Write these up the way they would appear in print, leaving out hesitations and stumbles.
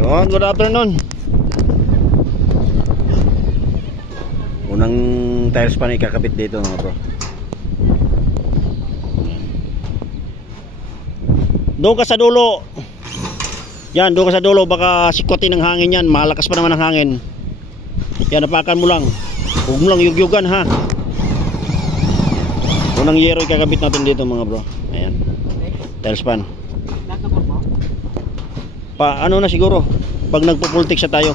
Yun, good afternoon. Unang tiles pa na ikakabit dito mga bro. Doon ka sa dulo. Yan, doon ka sa dulo. Baka sikotin ng hangin yan. Malakas pa naman ang hangin. Yan, napakan mo lang. Huwag mo lang yugyugan ha. Unang yero ikakabit natin dito mga bro. Ayan, tiles pan. Ano na siguro pag nagpupultik sa tayo.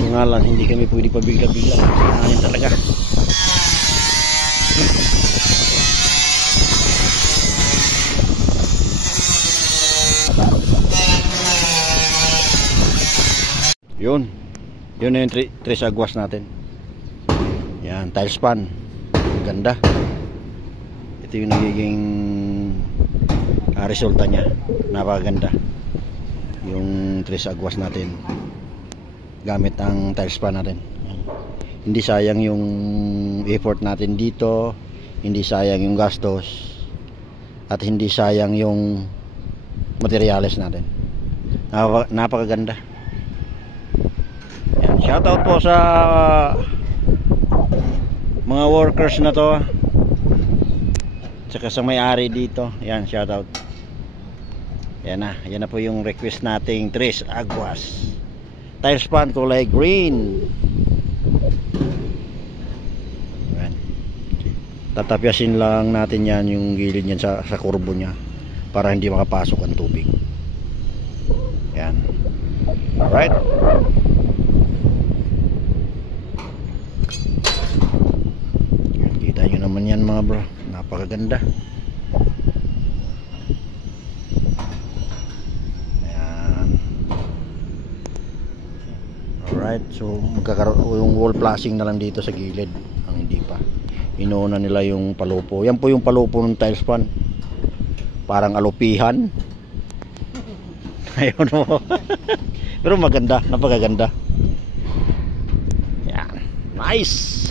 So nga lang, hindi kami pwede pabigla-bigla. Hangin talaga. Yun na yung tres agwas natin. Yan, tiles pan. Ganda. Ito yung nagiging resulta nya. Napakaganda yung tres agwas natin gamit ang tiles pan natin. Hindi sayang yung effort natin dito, hindi sayang yung gastos, at hindi sayang yung materyales natin. Napakaganda. Yan, shoutout po sa mga workers na to, tsaka sa may-ari dito. Yan, shoutout. Yan na po yung request nating tres agwas tiles pan kulay green. Yan. Tatapyasin lang natin yan yung gilid niyan sa kurbo nya para hindi makapasok ang tubig. Yan. Alright. Kita nyo naman yan mga bro, napakaganda. Ayan. Alright, so magkakaroon yung wall flashing na lang dito sa gilid. Ang hindi pa, inuuna nila yung palupo. Yan po yung palupo ng tiles pan, parang alupihan. Ayun mo. Pero maganda, napakaganda. Yan, nice.